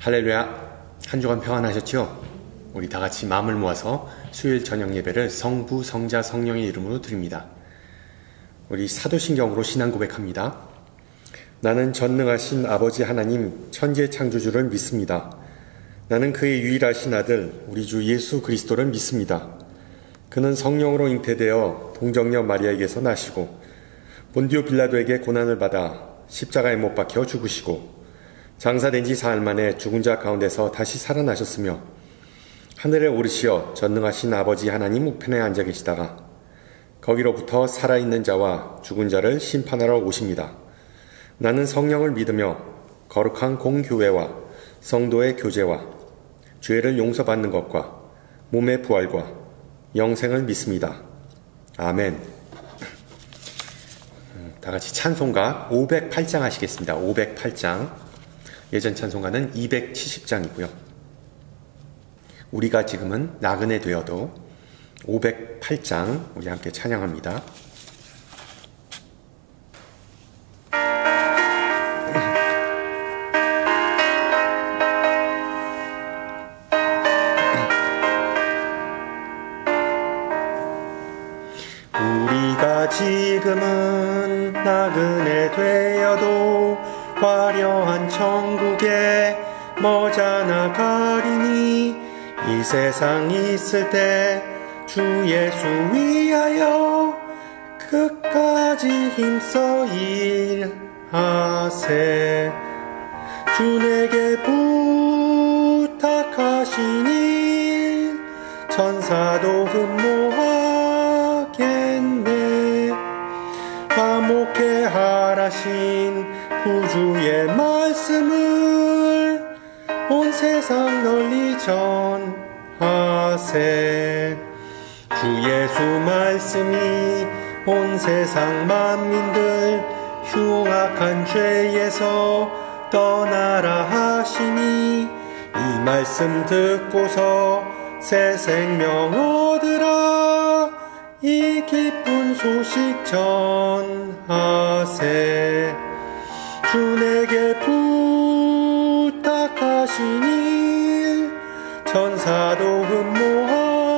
할렐루야. 한 주간 평안하셨죠? 우리 다 같이 마음을 모아서 수요일 저녁 예배를 성부, 성자, 성령의 이름으로 드립니다. 우리 사도신경으로 신앙 고백합니다. 나는 전능하신 아버지 하나님 천지의 창조주를 믿습니다. 나는 그의 유일하신 아들 우리 주 예수 그리스도를 믿습니다. 그는 성령으로 잉태되어 동정녀 마리아에게서 나시고 본디오 빌라도에게 고난을 받아 십자가에 못 박혀 죽으시고 장사된 지 사흘 만에 죽은 자 가운데서 다시 살아나셨으며 하늘에 오르시어 전능하신 아버지 하나님 우편에 앉아 계시다가 거기로부터 살아있는 자와 죽은 자를 심판하러 오십니다. 나는 성령을 믿으며 거룩한 공교회와 성도의 교제와 죄를 용서받는 것과 몸의 부활과 영생을 믿습니다. 아멘. 다 같이 찬송가 508장 하시겠습니다. 508장. 예전 찬송가는 270장이고요. 우리가 지금은 나그네 되어도 508장 우리 함께 찬양합니다. 우리가 지금은 나그네 되어도 화려한 천국에 머지않아 가리니 이 세상 있을 때 주 예수 위하여 끝까지 힘써 일하세. 주 내게 부탁하신 일 천사도 흠모하겠네. 화목해 하라신 구주의 말씀을 온 세상 널리 전하세. 주 예수 말씀이 온 세상 만민들 흉악한 죄에서 떠나라 하시니 이 말씀 듣고서 새 생명 얻으라. 이 기쁜 소식 전하세. 주 내게 부탁하신 일 천사도 흠모하겠네.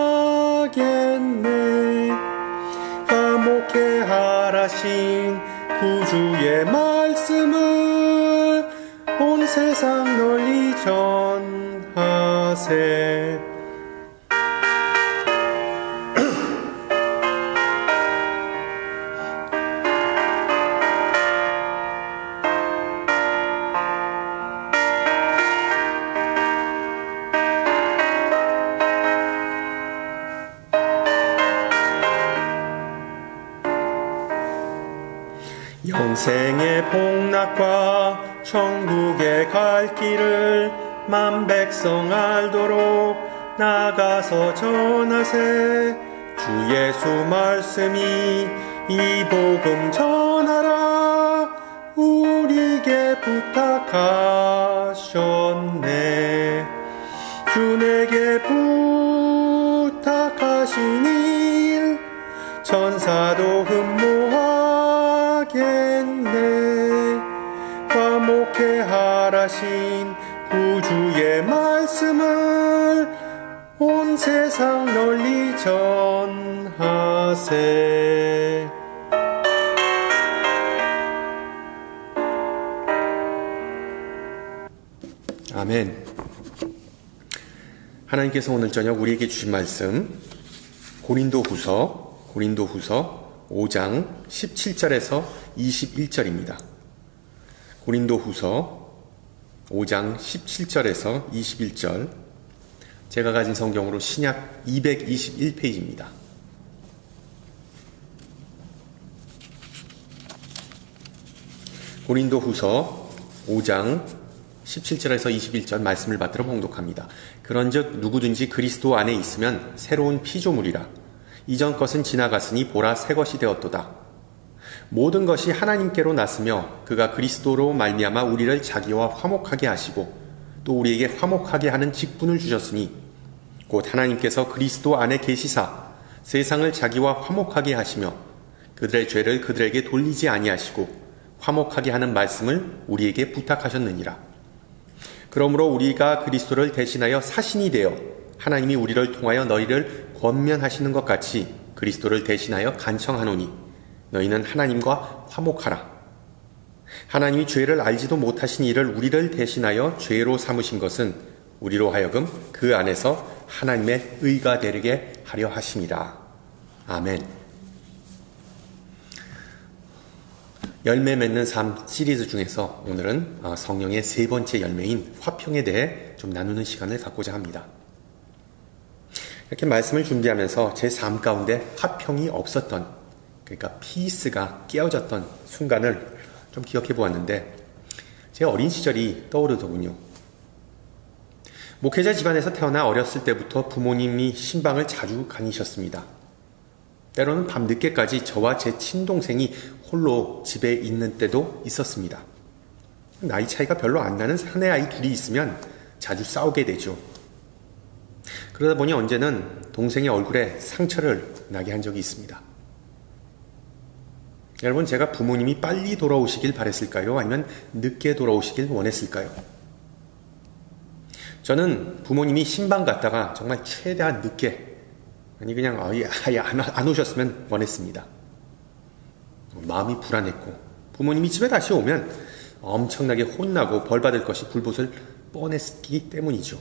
화목해 하라신 구주의 말씀을 온 세상 널리 전하세. 영생의 복락과 천국에 갈 길을 만 백성 알도록 나가서 전하세. 주 예수 말씀이 이 복음 전하라 우리에게 부탁하셨네. 주 내게 부탁하신 일 천사도 흠모하겠네. 화목해 하라신 구주의 말씀을 온 세상 널리 전하세. 아멘. 하나님께서 오늘 저녁 우리에게 주신 말씀 고린도후서 5장 17절에서 21절입니다. 고린도후서 5장 17절에서 21절. 제가 가진 성경으로 신약 221페이지입니다. 고린도후서 5장 17절에서 21절 말씀을 받들어 봉독합니다. 그런즉 누구든지 그리스도 안에 있으면 새로운 피조물이라. 이전 것은 지나갔으니 보라 새 것이 되었도다. 모든 것이 하나님께로 났으며 그가 그리스도로 말미암아 우리를 자기와 화목하게 하시고 또 우리에게 화목하게 하는 직분을 주셨으니 곧 하나님께서 그리스도 안에 계시사 세상을 자기와 화목하게 하시며 그들의 죄를 그들에게 돌리지 아니하시고 화목하게 하는 말씀을 우리에게 부탁하셨느니라. 그러므로 우리가 그리스도를 대신하여 사신이 되어 하나님이 우리를 통하여 너희를 권면하시는 것 같이 그리스도를 대신하여 간청하노니 너희는 하나님과 화목하라. 하나님이 죄를 알지도 못하신 이를 우리를 대신하여 죄로 삼으신 것은 우리로 하여금 그 안에서 하나님의 의가 되게 하려 하심이라. 아멘. 열매 맺는 삶 시리즈 중에서 오늘은 성령의 세 번째 열매인 화평에 대해 좀 나누는 시간을 갖고자 합니다. 이렇게 말씀을 준비하면서 제 삶 가운데 화평이 없었던, 그러니까 피스가 깨어졌던 순간을 좀 기억해 보았는데 제 어린 시절이 떠오르더군요. 목회자 집안에서 태어나 어렸을 때부터 부모님이 신방을 자주 다니셨습니다. 때로는 밤늦게까지 저와 제 친동생이 홀로 집에 있는 때도 있었습니다. 나이 차이가 별로 안 나는 사내 아이 둘이 있으면 자주 싸우게 되죠. 그러다 보니 언제는 동생의 얼굴에 상처를 나게 한 적이 있습니다. 여러분, 제가 부모님이 빨리 돌아오시길 바랬을까요? 아니면 늦게 돌아오시길 원했을까요? 저는 부모님이 신방 갔다가 정말 최대한 늦게, 아니 그냥 아예 안 오셨으면 원했습니다. 마음이 불안했고 부모님이 집에 다시 오면 엄청나게 혼나고 벌받을 것이 불붙을 뻔했기 때문이죠.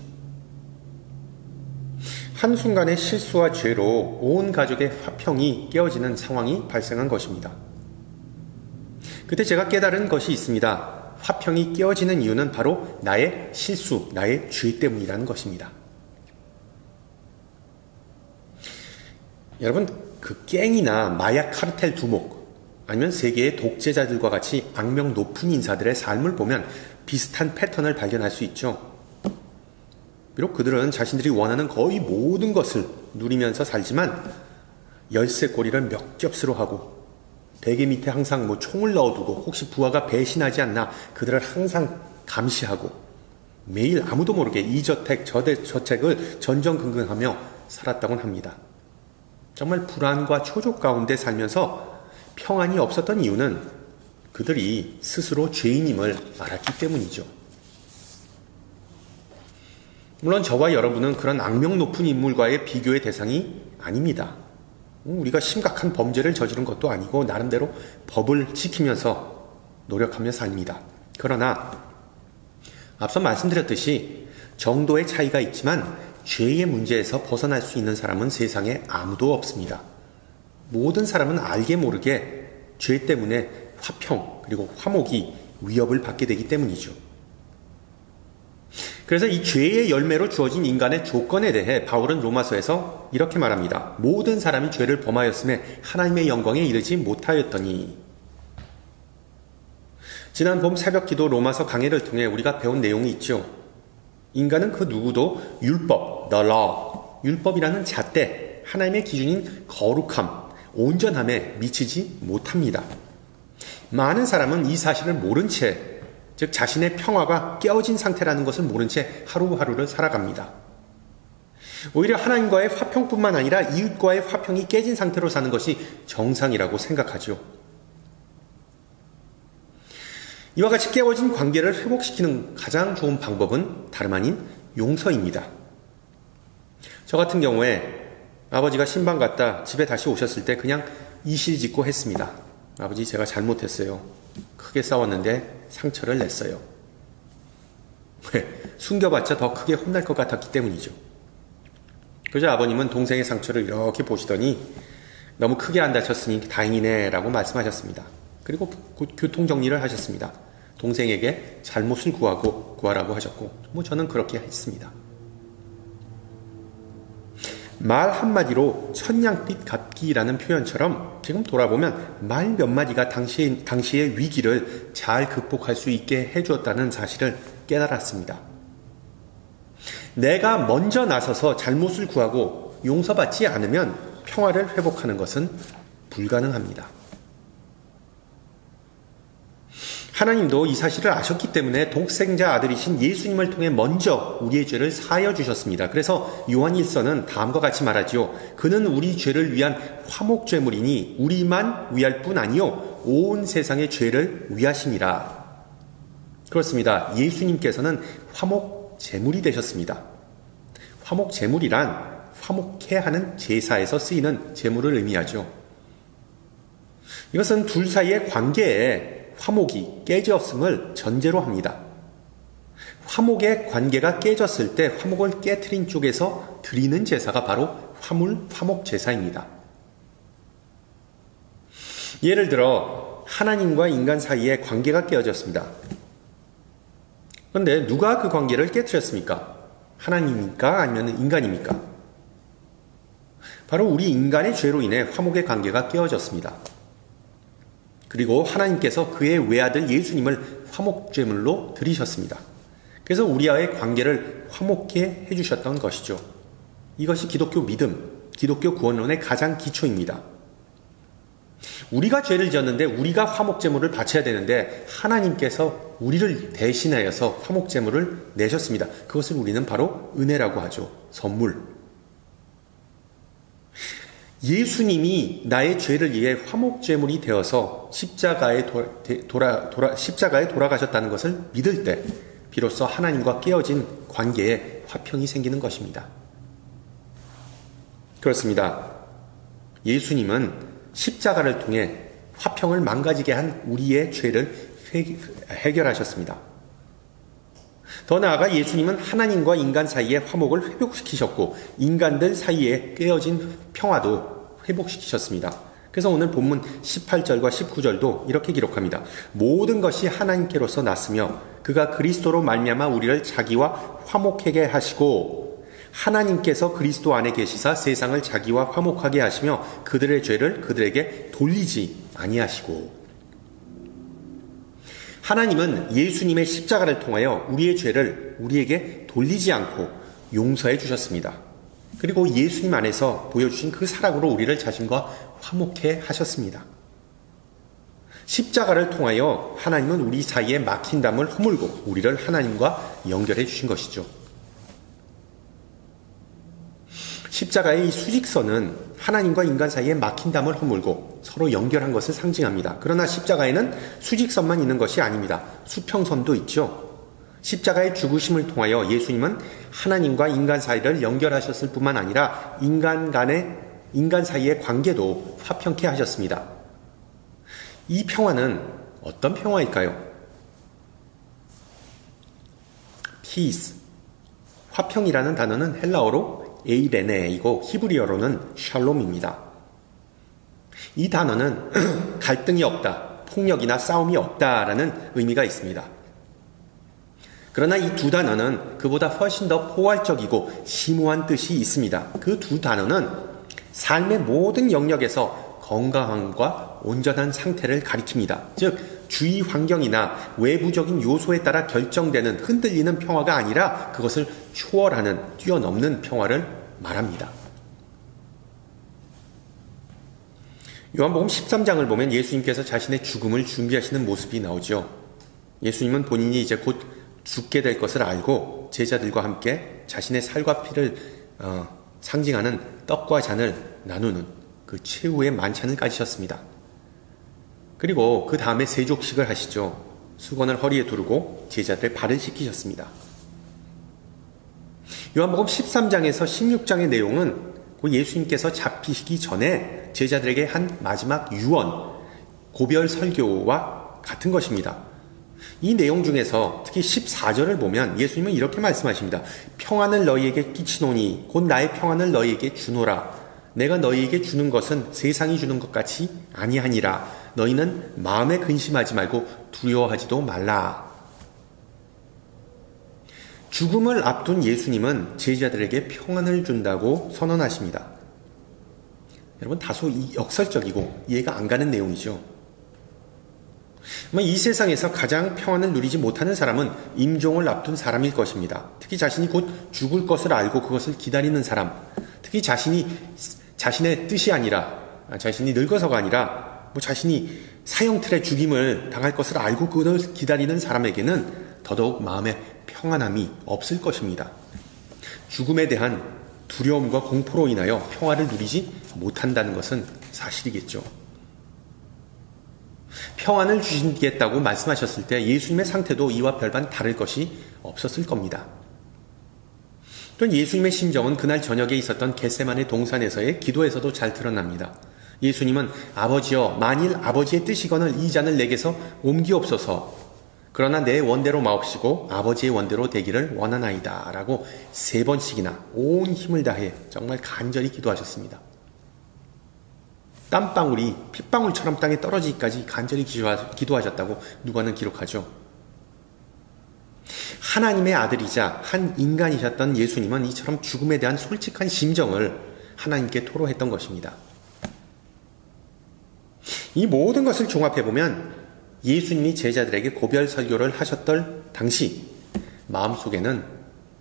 한순간의 실수와 죄로 온 가족의 화평이 깨어지는 상황이 발생한 것입니다. 그때 제가 깨달은 것이 있습니다. 화평이 깨어지는 이유는 바로 나의 실수, 나의 죄 때문이라는 것입니다. 여러분, 그 갱이나 마약 카르텔 두목, 아니면 세계의 독재자들과 같이 악명 높은 인사들의 삶을 보면 비슷한 패턴을 발견할 수 있죠. 비록 그들은 자신들이 원하는 거의 모든 것을 누리면서 살지만 열쇠고리를 몇 겹수로 하고 베개 밑에 항상 총을 넣어두고 혹시 부하가 배신하지 않나 그들을 항상 감시하고 매일 아무도 모르게 이 저택 저택을 전전긍긍하며 살았다곤 합니다. 정말 불안과 초조 가운데 살면서 평안이 없었던 이유는 그들이 스스로 죄인임을 알았기 때문이죠. 물론 저와 여러분은 그런 악명 높은 인물과의 비교의 대상이 아닙니다. 우리가 심각한 범죄를 저지른 것도 아니고 나름대로 법을 지키면서 노력하며 삽니다. 그러나 앞서 말씀드렸듯이 정도의 차이가 있지만 죄의 문제에서 벗어날 수 있는 사람은 세상에 아무도 없습니다. 모든 사람은 알게 모르게 죄 때문에 화평 그리고 화목이 위협을 받게 되기 때문이죠. 그래서 이 죄의 열매로 주어진 인간의 조건에 대해 바울은 로마서에서 이렇게 말합니다. 모든 사람이 죄를 범하였음에 하나님의 영광에 이르지 못하였더니. 지난 봄 새벽기도 로마서 강해를 통해 우리가 배운 내용이 있죠. 인간은 그 누구도 율법, the law, 율법이라는 잣대, 하나님의 기준인 거룩함, 온전함에 미치지 못합니다. 많은 사람은 이 사실을 모른 채, 즉 자신의 평화가 깨어진 상태라는 것을 모른 채 하루하루를 살아갑니다. 오히려 하나님과의 화평뿐만 아니라 이웃과의 화평이 깨진 상태로 사는 것이 정상이라고 생각하죠. 이와 같이 깨어진 관계를 회복시키는 가장 좋은 방법은 다름 아닌 용서입니다. 저 같은 경우에 아버지가 신방 갔다 집에 다시 오셨을 때 그냥 이실직고 했습니다. 아버지, 제가 잘못했어요. 크게 싸웠는데 상처를 냈어요. 왜? 숨겨봤자 더 크게 혼날 것 같았기 때문이죠. 그저 아버님은 동생의 상처를 이렇게 보시더니 너무 크게 안 다쳤으니 다행이네 라고 말씀하셨습니다. 그리고 교통정리를 하셨습니다. 동생에게 잘못을 구하라고 하셨고 저는 그렇게 했습니다. 말 한마디로 천냥빛 갚기라는 표현처럼 지금 돌아보면 말 몇 마디가 당시의 위기를 잘 극복할 수 있게 해주었다는 사실을 깨달았습니다. 내가 먼저 나서서 잘못을 구하고 용서받지 않으면 평화를 회복하는 것은 불가능합니다. 하나님도 이 사실을 아셨기 때문에 독생자 아들이신 예수님을 통해 먼저 우리의 죄를 사하여 주셨습니다. 그래서 요한일서는 다음과 같이 말하지요. 그는 우리 죄를 위한 화목제물이니 우리만 위할 뿐 아니요 온 세상의 죄를 위하심이라. 그렇습니다. 예수님께서는 화목 제물이 되셨습니다. 화목 제물이란 화목해 하는 제사에서 쓰이는 제물을 의미하죠. 이것은 둘 사이의 관계에 화목이 깨졌음을 전제로 합니다. 화목의 관계가 깨졌을 때 화목을 깨트린 쪽에서 드리는 제사가 바로 화목 제사입니다. 예를 들어 하나님과 인간 사이의 관계가 깨어졌습니다. 그런데 누가 그 관계를 깨트렸습니까? 하나님입니까? 아니면 인간입니까? 바로 우리 인간의 죄로 인해 화목의 관계가 깨어졌습니다. 그리고 하나님께서 그의 외아들 예수님을 화목제물로 드리셨습니다. 그래서 우리와의 관계를 화목케 해주셨던 것이죠. 이것이 기독교 믿음, 기독교 구원론의 가장 기초입니다. 우리가 죄를 지었는데 우리가 화목제물을 바쳐야 되는데 하나님께서 우리를 대신하여서 화목제물을 내셨습니다. 그것을 우리는 바로 은혜라고 하죠. 선물. 예수님이 나의 죄를 위해 화목제물이 되어서 십자가에 돌아가셨다는 것을 믿을 때 비로소 하나님과 깨어진 관계에 화평이 생기는 것입니다. 그렇습니다. 예수님은 십자가를 통해 화평을 망가지게 한 우리의 죄를 해결하셨습니다. 더 나아가 예수님은 하나님과 인간 사이의 화목을 회복시키셨고 인간들 사이에 깨어진 평화도 회복시키셨습니다. 그래서 오늘 본문 18절과 19절도 이렇게 기록합니다. 모든 것이 하나님께로서 났으며 그가 그리스도로 말미암아 우리를 자기와 화목하게 하시고 하나님께서 그리스도 안에 계시사 세상을 자기와 화목하게 하시며 그들의 죄를 그들에게 돌리지 아니하시고. 하나님은 예수님의 십자가를 통하여 우리의 죄를 우리에게 돌리지 않고 용서해 주셨습니다. 그리고 예수님 안에서 보여주신 그 사랑으로 우리를 자신과 화목해 하셨습니다. 십자가를 통하여 하나님은 우리 사이에 막힌 담을 허물고 우리를 하나님과 연결해 주신 것이죠. 십자가의 이 수직선은 하나님과 인간 사이에 막힌 담을 허물고 서로 연결한 것을 상징합니다. 그러나 십자가에는 수직선만 있는 것이 아닙니다. 수평선도 있죠. 십자가의 죽으심을 통하여 예수님은 하나님과 인간 사이를 연결하셨을 뿐만 아니라 인간 사이의 관계도 화평케 하셨습니다. 이 평화는 어떤 평화일까요? peace. 화평이라는 단어는 헬라어로 에이레네이고 히브리어로는 샬롬입니다. 이 단어는 갈등이 없다, 폭력이나 싸움이 없다라는 의미가 있습니다. 그러나 이 두 단어는 그보다 훨씬 더 포괄적이고 심오한 뜻이 있습니다. 그 두 단어는 삶의 모든 영역에서 건강함과 온전한 상태를 가리킵니다. 즉 주위 환경이나 외부적인 요소에 따라 결정되는 흔들리는 평화가 아니라 그것을 초월하는 뛰어넘는 평화를 말합니다. 요한복음 13장을 보면 예수님께서 자신의 죽음을 준비하시는 모습이 나오죠. 예수님은 본인이 이제 곧 죽게 될 것을 알고 제자들과 함께 자신의 살과 피를 상징하는 떡과 잔을 나누는 그 최후의 만찬을 가지셨습니다. 그리고 그 다음에 세족식을 하시죠. 수건을 허리에 두르고 제자들의 발을 씻기셨습니다. 요한복음 13장에서 16장의 내용은 예수님께서 잡히시기 전에 제자들에게 한 마지막 유언, 고별 설교와 같은 것입니다. 이 내용 중에서 특히 14절을 보면 예수님은 이렇게 말씀하십니다. 평안을 너희에게 끼치노니 곧 나의 평안을 너희에게 주노라. 내가 너희에게 주는 것은 세상이 주는 것 같이 아니하니라. 너희는 마음에 근심하지 말고 두려워하지도 말라. 죽음을 앞둔 예수님은 제자들에게 평안을 준다고 선언하십니다. 여러분 다소 역설적이고 이해가 안 가는 내용이죠. 이 세상에서 가장 평안을 누리지 못하는 사람은 임종을 앞둔 사람일 것입니다. 특히 자신이 곧 죽을 것을 알고 그것을 기다리는 사람, 특히 자신의 뜻이 아니라 자신이 늙어서가 아니라 자신이 사형틀에 죽임을 당할 것을 알고 그것을 기다리는 사람에게는 더더욱 마음에 평안함이 없을 것입니다. 죽음에 대한 두려움과 공포로 인하여 평화를 누리지 못한다는 것은 사실이겠죠. 평안을 주시겠다고 말씀하셨을 때 예수님의 상태도 이와 별반 다를 것이 없었을 겁니다. 또한 예수님의 심정은 그날 저녁에 있었던 겟세마네 동산에서의 기도에서도 잘 드러납니다. 예수님은 아버지여 만일 아버지의 뜻이거늘 이 잔을 내게서 옮기옵소서 그러나 내 원대로 마옵시고 아버지의 원대로 되기를 원하나이다 라고 3번씩이나 온 힘을 다해 정말 간절히 기도하셨습니다. 땀방울이 핏방울처럼 땅에 떨어지기까지 간절히 기도하셨다고 누가는 기록하죠. 하나님의 아들이자 한 인간이셨던 예수님은 이처럼 죽음에 대한 솔직한 심정을 하나님께 토로했던 것입니다. 이 모든 것을 종합해보면 예수님이 제자들에게 고별 설교를 하셨던 당시 마음속에는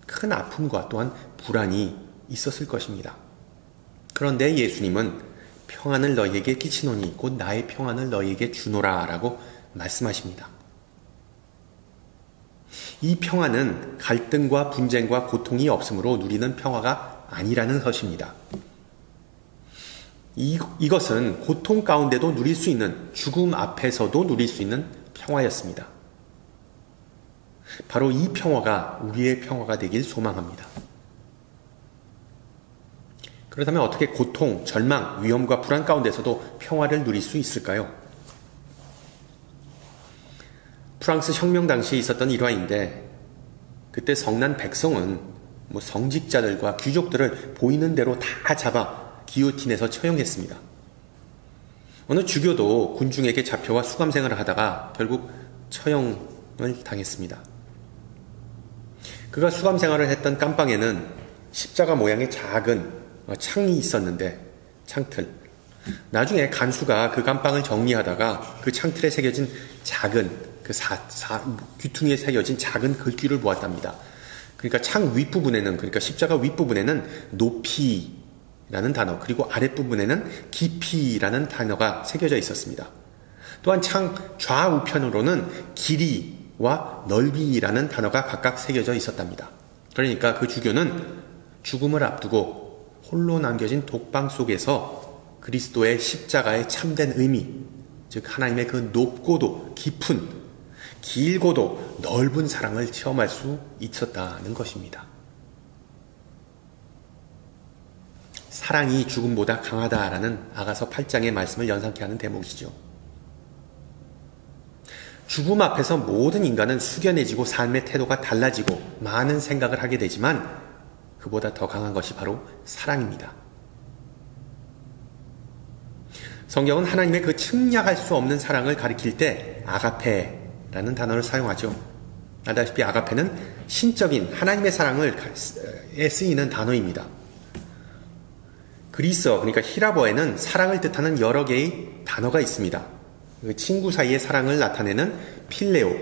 큰 아픔과 또한 불안이 있었을 것입니다. 그런데 예수님은 평안을 너희에게 끼치노니 곧 나의 평안을 너희에게 주노라 라고 말씀하십니다. 이 평안은 갈등과 분쟁과 고통이 없으므로 누리는 평화가 아니라는 것입니다. 이것은 고통 가운데도 누릴 수 있는, 죽음 앞에서도 누릴 수 있는 평화였습니다. 바로 이 평화가 우리의 평화가 되길 소망합니다. 그렇다면 어떻게 고통, 절망, 위험과 불안 가운데서도 평화를 누릴 수 있을까요? 프랑스 혁명 당시에 있었던 일화인데 그때 성난 백성은 성직자들과 귀족들을 보이는 대로 다 잡아 기요틴에서 처형했습니다. 어느 주교도 군중에게 잡혀와 수감생활을 하다가 결국 처형을 당했습니다. 그가 수감생활을 했던 깜방에는 십자가 모양의 작은 창이 있었는데 창틀. 나중에 간수가 그 깜방을 정리하다가 그 창틀에 새겨진 작은 귀퉁이에 새겨진 작은 글귀를 보았답니다. 그러니까 창 윗부분에는, 그러니까 십자가 윗부분에는 높이라는 단어, 그리고 아랫부분에는 깊이라는 단어가 새겨져 있었습니다. 또한 창 좌우편으로는 길이와 넓이라는 단어가 각각 새겨져 있었답니다. 그러니까 그 주교는 죽음을 앞두고 홀로 남겨진 독방 속에서 그리스도의 십자가의 참된 의미, 즉 하나님의 그 높고도 깊은, 길고도 넓은 사랑을 체험할 수 있었다는 것입니다. 사랑이 죽음보다 강하다라는 아가서 8장의 말씀을 연상케 하는 대목이죠. 죽음 앞에서 모든 인간은 숙연해지고 삶의 태도가 달라지고 많은 생각을 하게 되지만 그보다 더 강한 것이 바로 사랑입니다. 성경은 하나님의 그 측량할 수 없는 사랑을 가리킬 때 아가페라는 단어를 사용하죠. 알다시피 아가페는 신적인 하나님의 사랑을 쓰이는 단어입니다. 그리스어, 그러니까 히라버에는 사랑을 뜻하는 여러 개의 단어가 있습니다. 친구 사이의 사랑을 나타내는 필레오,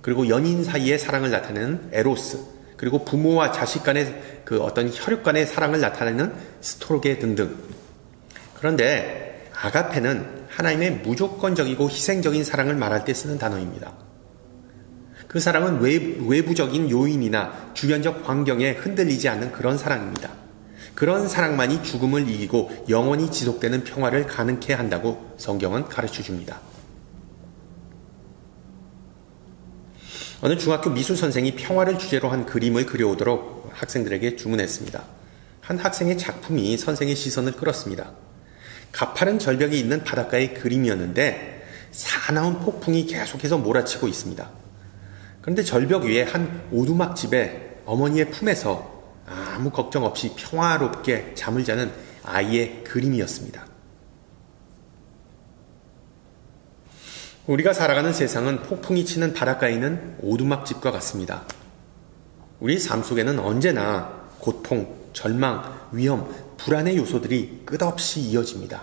그리고 연인 사이의 사랑을 나타내는 에로스, 그리고 부모와 자식 간의 그 어떤 혈육 간의 사랑을 나타내는 스토르게 등등. 그런데 아가페는 하나님의 무조건적이고 희생적인 사랑을 말할 때 쓰는 단어입니다. 그 사랑은 외부적인 요인이나 주변적 환경에 흔들리지 않는 그런 사랑입니다. 그런 사랑만이 죽음을 이기고 영원히 지속되는 평화를 가능케 한다고 성경은 가르쳐 줍니다. 어느 중학교 미술 선생이 평화를 주제로 한 그림을 그려오도록 학생들에게 주문했습니다. 한 학생의 작품이 선생의 시선을 끌었습니다. 가파른 절벽이 있는 바닷가의 그림이었는데 사나운 폭풍이 계속해서 몰아치고 있습니다. 그런데 절벽 위에 한 오두막집에 어머니의 품에서 아무 걱정 없이 평화롭게 잠을 자는 아이의 그림이었습니다. 우리가 살아가는 세상은 폭풍이 치는 바닷가에 있는 오두막집과 같습니다. 우리 삶 속에는 언제나 고통, 절망, 위험, 불안의 요소들이 끝없이 이어집니다.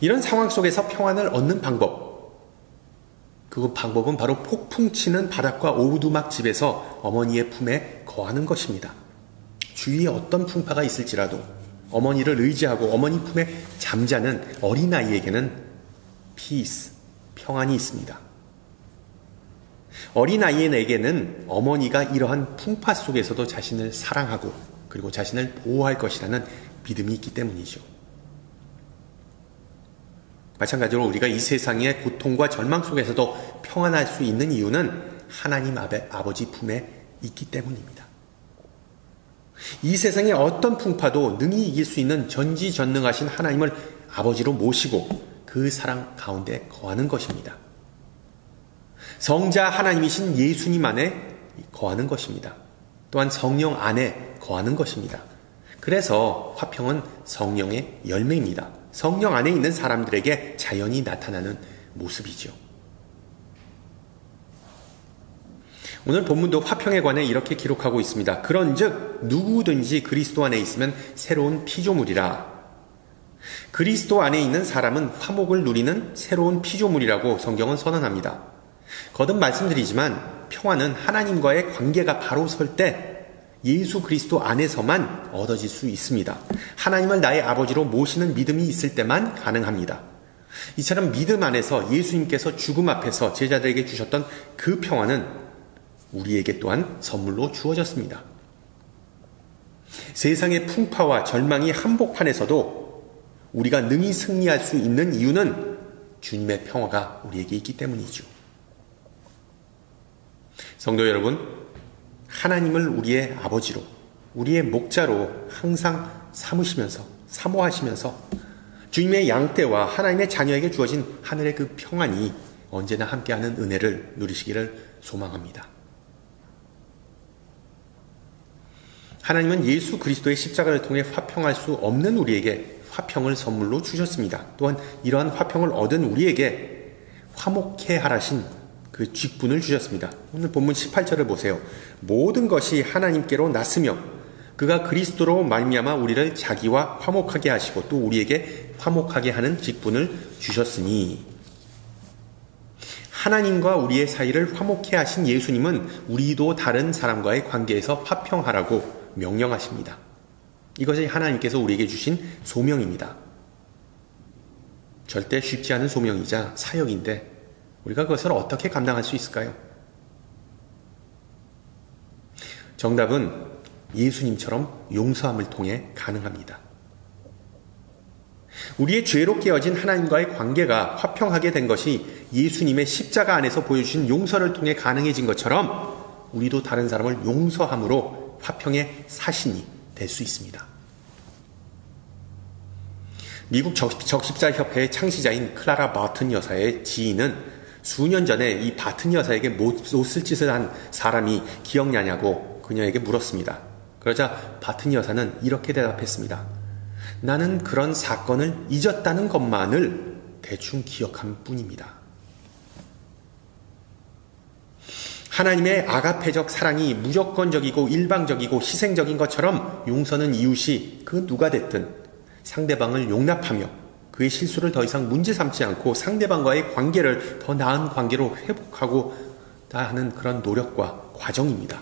이런 상황 속에서 평안을 얻는 방법, 그 방법은 바로 폭풍 치는 바닷가 오두막집에서 어머니의 품에 거하는 것입니다. 주위에 어떤 풍파가 있을지라도 어머니를 의지하고 어머니 품에 잠자는 어린아이에게는 피스, 평안이 있습니다. 어린아이에게는 어머니가 이러한 풍파 속에서도 자신을 사랑하고 그리고 자신을 보호할 것이라는 믿음이 있기 때문이죠. 마찬가지로 우리가 이 세상의 고통과 절망 속에서도 평안할 수 있는 이유는 하나님 아버지 품에 있기 때문입니다. 이 세상의 어떤 풍파도 능히 이길 수 있는 전지전능하신 하나님을 아버지로 모시고 그 사랑 가운데 거하는 것입니다. 성자 하나님이신 예수님 안에 거하는 것입니다. 또한 성령 안에 거하는 것입니다. 그래서 화평은 성령의 열매입니다. 성령 안에 있는 사람들에게 자연히 나타나는 모습이죠. 오늘 본문도 화평에 관해 이렇게 기록하고 있습니다. 그런즉 누구든지 그리스도 안에 있으면 새로운 피조물이라. 그리스도 안에 있는 사람은 화목을 누리는 새로운 피조물이라고 성경은 선언합니다. 거듭 말씀드리지만 평화는 하나님과의 관계가 바로 설 때 예수 그리스도 안에서만 얻어질 수 있습니다. 하나님을 나의 아버지로 모시는 믿음이 있을 때만 가능합니다. 이처럼 믿음 안에서 예수님께서 죽음 앞에서 제자들에게 주셨던 그 평화는 우리에게 또한 선물로 주어졌습니다. 세상의 풍파와 절망이 한복판에서도 우리가 능히 승리할 수 있는 이유는 주님의 평화가 우리에게 있기 때문이죠. 성도 여러분, 하나님을 우리의 아버지로, 우리의 목자로 항상 삼으시면서, 사모하시면서 주님의 양떼와 하나님의 자녀에게 주어진 하늘의 그 평안이 언제나 함께하는 은혜를 누리시기를 소망합니다. 하나님은 예수 그리스도의 십자가를 통해 화평할 수 없는 우리에게 화평을 선물로 주셨습니다. 또한 이러한 화평을 얻은 우리에게 화목해 하라신 그 직분을 주셨습니다. 오늘 본문 18절을 보세요. 모든 것이 하나님께로 났으며 그가 그리스도로 말미암아 우리를 자기와 화목하게 하시고 또 우리에게 화목하게 하는 직분을 주셨으니, 하나님과 우리의 사이를 화목해 하신 예수님은 우리도 다른 사람과의 관계에서 화평하라고 명령하십니다. 이것이 하나님께서 우리에게 주신 소명입니다. 절대 쉽지 않은 소명이자 사역인데 우리가 그것을 어떻게 감당할 수 있을까요? 정답은 예수님처럼 용서함을 통해 가능합니다. 우리의 죄로 깨어진 하나님과의 관계가 화평하게 된 것이 예수님의 십자가 안에서 보여주신 용서를 통해 가능해진 것처럼 우리도 다른 사람을 용서함으로 화평의 사신이 될 수 있습니다. 미국 적십자협회의 창시자인 클라라 바튼 여사의 지인은 수년 전에 이 바튼 여사에게 못쓸 짓을 한 사람이 기억나냐고 그녀에게 물었습니다. 그러자 바튼 여사는 이렇게 대답했습니다. 나는 그런 사건을 잊었다는 것만을 대충 기억한 뿐입니다. 하나님의 아가페적 사랑이 무조건적이고 일방적이고 희생적인 것처럼 용서는 이웃이 그 누가 됐든 상대방을 용납하며 그의 실수를 더 이상 문제 삼지 않고 상대방과의 관계를 더 나은 관계로 회복하고자 하는 그런 노력과 과정입니다.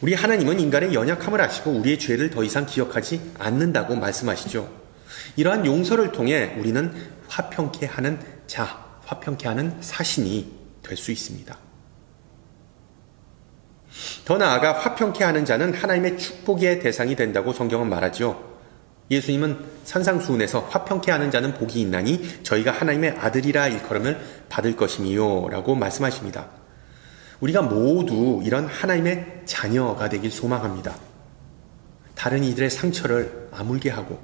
우리 하나님은 인간의 연약함을 아시고 우리의 죄를 더 이상 기억하지 않는다고 말씀하시죠. 이러한 용서를 통해 우리는 화평케 하는 자, 화평케 하는 사신이 될 수 있습니다. 더 나아가 화평케 하는 자는 하나님의 축복의 대상이 된다고 성경은 말하죠. 예수님은 산상수훈에서 화평케 하는 자는 복이 있나니 저희가 하나님의 아들이라 일컬음을 받을 것이니요 라고 말씀하십니다. 우리가 모두 이런 하나님의 자녀가 되길 소망합니다. 다른 이들의 상처를 아물게 하고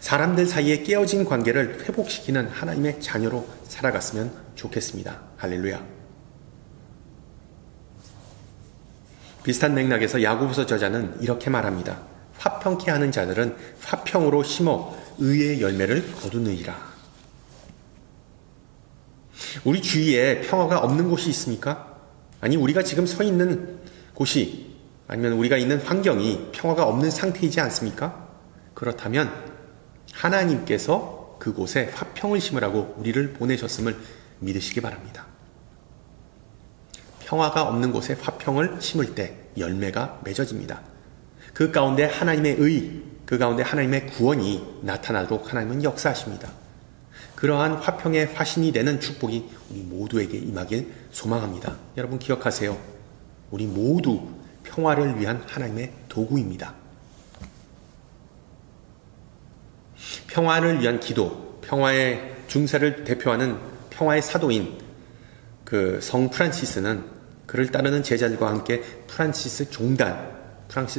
사람들 사이에 깨어진 관계를 회복시키는 하나님의 자녀로 살아갔으면 좋겠습니다. 할렐루야. 비슷한 맥락에서 야고보서 저자는 이렇게 말합니다. 화평케 하는 자들은 화평으로 심어 의의 열매를 거두느니라. 우리 주위에 평화가 없는 곳이 있습니까? 아니 우리가 지금 서 있는 곳이 아니면 우리가 있는 환경이 평화가 없는 상태이지 않습니까? 그렇다면 하나님께서 그곳에 화평을 심으라고 우리를 보내셨음을 믿으시기 바랍니다. 평화가 없는 곳에 화평을 심을 때 열매가 맺어집니다. 그 가운데 하나님의 의, 그 가운데 하나님의 구원이 나타나도록 하나님은 역사하십니다. 그러한 화평의 화신이 되는 축복이 우리 모두에게 임하길 소망합니다. 여러분 기억하세요. 우리 모두 평화를 위한 하나님의 도구입니다. 평화를 위한 기도, 평화의 중세를 대표하는 평화의 사도인 그 성 프란시스는 그를 따르는 제자들과 함께 프란시스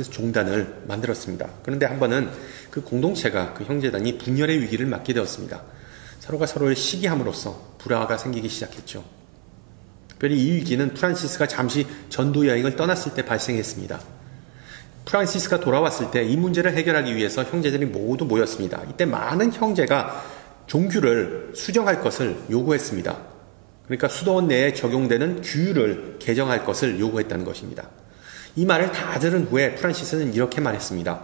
종단을 만들었습니다. 그런데 한 번은 그 공동체가, 그 형제단이 분열의 위기를 맞게 되었습니다. 서로가 서로를 시기함으로써 불화가 생기기 시작했죠. 특별히 이 위기는 프란시스가 잠시 전도 여행을 떠났을 때 발생했습니다. 프란시스가 돌아왔을 때 이 문제를 해결하기 위해서 형제들이 모두 모였습니다. 이때 많은 형제가 종교를 수정할 것을 요구했습니다. 그러니까 수도원 내에 적용되는 규율을 개정할 것을 요구했다는 것입니다. 이 말을 다 들은 후에 프란시스는 이렇게 말했습니다.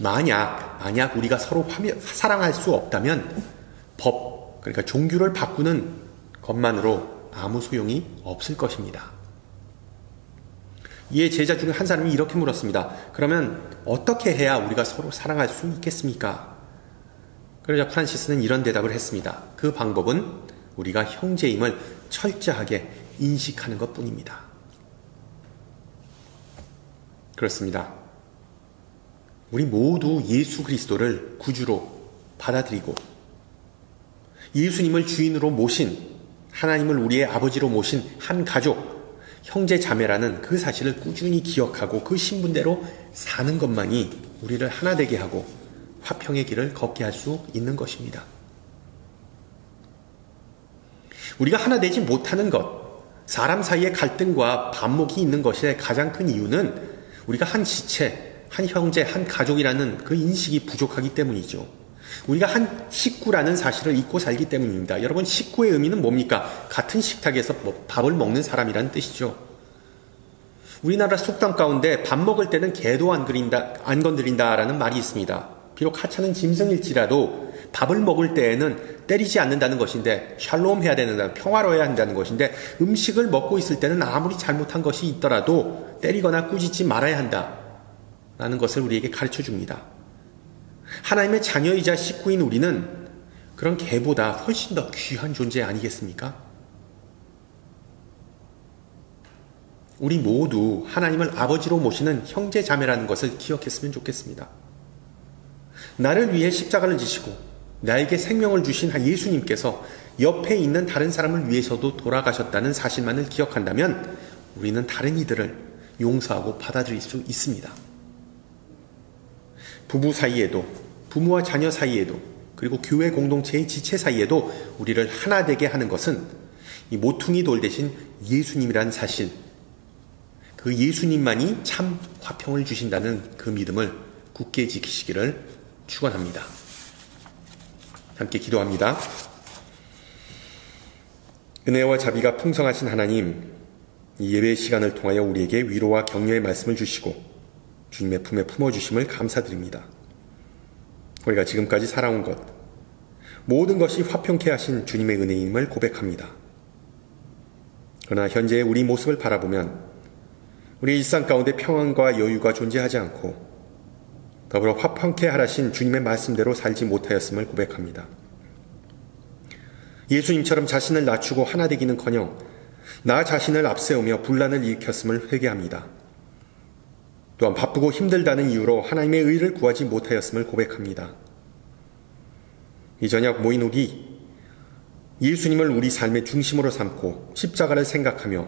만약 우리가 서로 사랑할 수 없다면 그러니까 종교를 바꾸는 것만으로 아무 소용이 없을 것입니다. 이에 제자 중 한 사람이 이렇게 물었습니다. 그러면 어떻게 해야 우리가 서로 사랑할 수 있겠습니까? 그러자 프란시스는 이런 대답을 했습니다. 그 방법은 우리가 형제임을 철저하게 인식하는 것뿐입니다. 그렇습니다. 우리 모두 예수 그리스도를 구주로 받아들이고 예수님을 주인으로 모신, 하나님을 우리의 아버지로 모신 한 가족, 형제 자매라는 그 사실을 꾸준히 기억하고 그 신분대로 사는 것만이 우리를 하나 되게 하고 화평의 길을 걷게 할 수 있는 것입니다. 우리가 하나 되지 못하는 것, 사람 사이의 갈등과 반목이 있는 것의 가장 큰 이유는 우리가 한 지체, 한 형제, 한 가족이라는 그 인식이 부족하기 때문이죠. 우리가 한 식구라는 사실을 잊고 살기 때문입니다. 여러분, 식구의 의미는 뭡니까? 같은 식탁에서 밥을 먹는 사람이라는 뜻이죠. 우리나라 속담 가운데 밥 먹을 때는 개도 안 건드린다라는 말이 있습니다. 비록 하찮은 짐승일지라도 밥을 먹을 때에는 때리지 않는다는 것인데, 샬롬 해야 된다, 평화로워야 한다는 것인데, 음식을 먹고 있을 때는 아무리 잘못한 것이 있더라도 때리거나 꾸짖지 말아야 한다라는 것을 우리에게 가르쳐 줍니다. 하나님의 자녀이자 식구인 우리는 그런 개보다 훨씬 더 귀한 존재 아니겠습니까? 우리 모두 하나님을 아버지로 모시는 형제 자매라는 것을 기억했으면 좋겠습니다. 나를 위해 십자가를 지시고 나에게 생명을 주신 예수님께서 옆에 있는 다른 사람을 위해서도 돌아가셨다는 사실만을 기억한다면 우리는 다른 이들을 용서하고 받아들일 수 있습니다. 부부 사이에도, 부모와 자녀 사이에도, 그리고 교회 공동체의 지체 사이에도 우리를 하나 되게 하는 것은 이 모퉁이 돌 대신 예수님이라는 사실, 그 예수님만이 참 화평을 주신다는 그 믿음을 굳게 지키시기를 축원합니다. 함께 기도합니다. 은혜와 자비가 풍성하신 하나님, 이 예배의 시간을 통하여 우리에게 위로와 격려의 말씀을 주시고 주님의 품에 품어주심을 감사드립니다. 우리가 지금까지 살아온 것, 모든 것이 화평케 하신 주님의 은혜임을 고백합니다. 그러나 현재의 우리 모습을 바라보면 우리 일상 가운데 평안과 여유가 존재하지 않고 더불어 화평케 하라신 주님의 말씀대로 살지 못하였음을 고백합니다. 예수님처럼 자신을 낮추고 하나 되기는커녕 나 자신을 앞세우며 분란을 일으켰음을 회개합니다. 또한 바쁘고 힘들다는 이유로 하나님의 의를 구하지 못하였음을 고백합니다. 이 저녁 모인 우리, 예수님을 우리 삶의 중심으로 삼고 십자가를 생각하며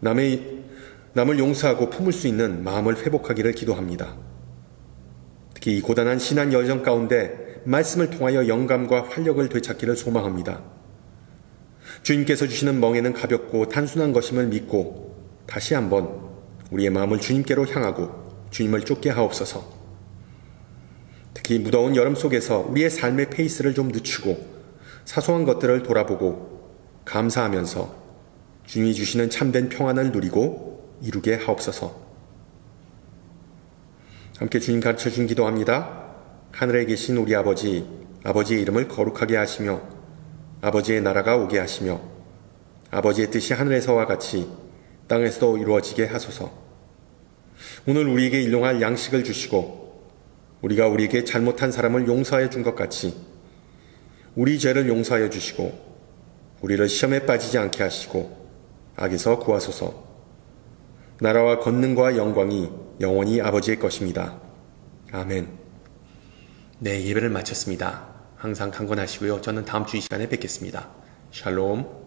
남을 용서하고 품을 수 있는 마음을 회복하기를 기도합니다. 특히 이 고단한 신앙 여정 가운데 말씀을 통하여 영감과 활력을 되찾기를 소망합니다. 주님께서 주시는 멍에는 가볍고 단순한 것임을 믿고 다시 한번 우리의 마음을 주님께로 향하고 주님을 쫓게 하옵소서. 특히 무더운 여름 속에서 우리의 삶의 페이스를 좀 늦추고 사소한 것들을 돌아보고 감사하면서 주님이 주시는 참된 평안을 누리고 이루게 하옵소서. 함께 주님 가르쳐준 기도합니다. 하늘에 계신 우리 아버지, 아버지의 이름을 거룩하게 하시며 아버지의 나라가 오게 하시며 아버지의 뜻이 하늘에서와 같이 땅에서도 이루어지게 하소서. 오늘 우리에게 일용할 양식을 주시고 우리가 우리에게 잘못한 사람을 용서하여 준 것 같이 우리 죄를 용서하여 주시고 우리를 시험에 빠지지 않게 하시고 악에서 구하소서. 나라와 권능과 영광이 영원히 아버지의 것입니다. 아멘. 네, 예배를 마쳤습니다. 항상 강건하시고요. 저는 다음 주 이 시간에 뵙겠습니다. 샬롬.